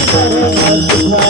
सर्व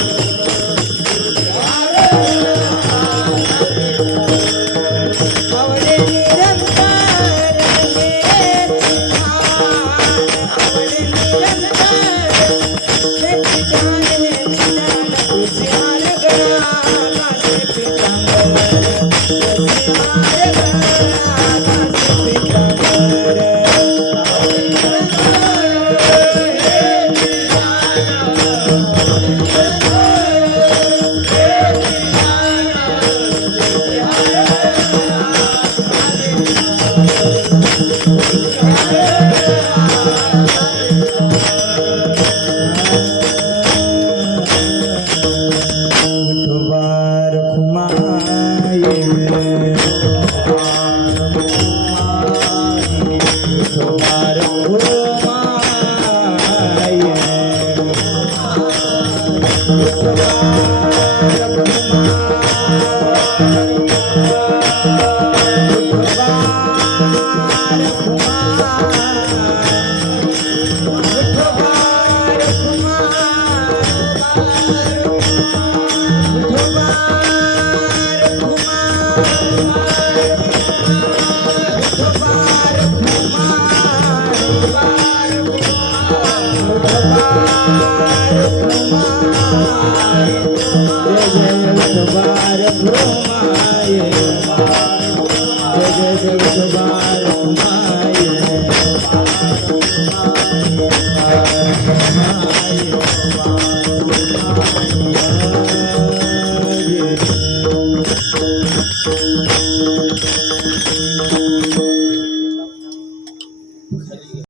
Amen. जय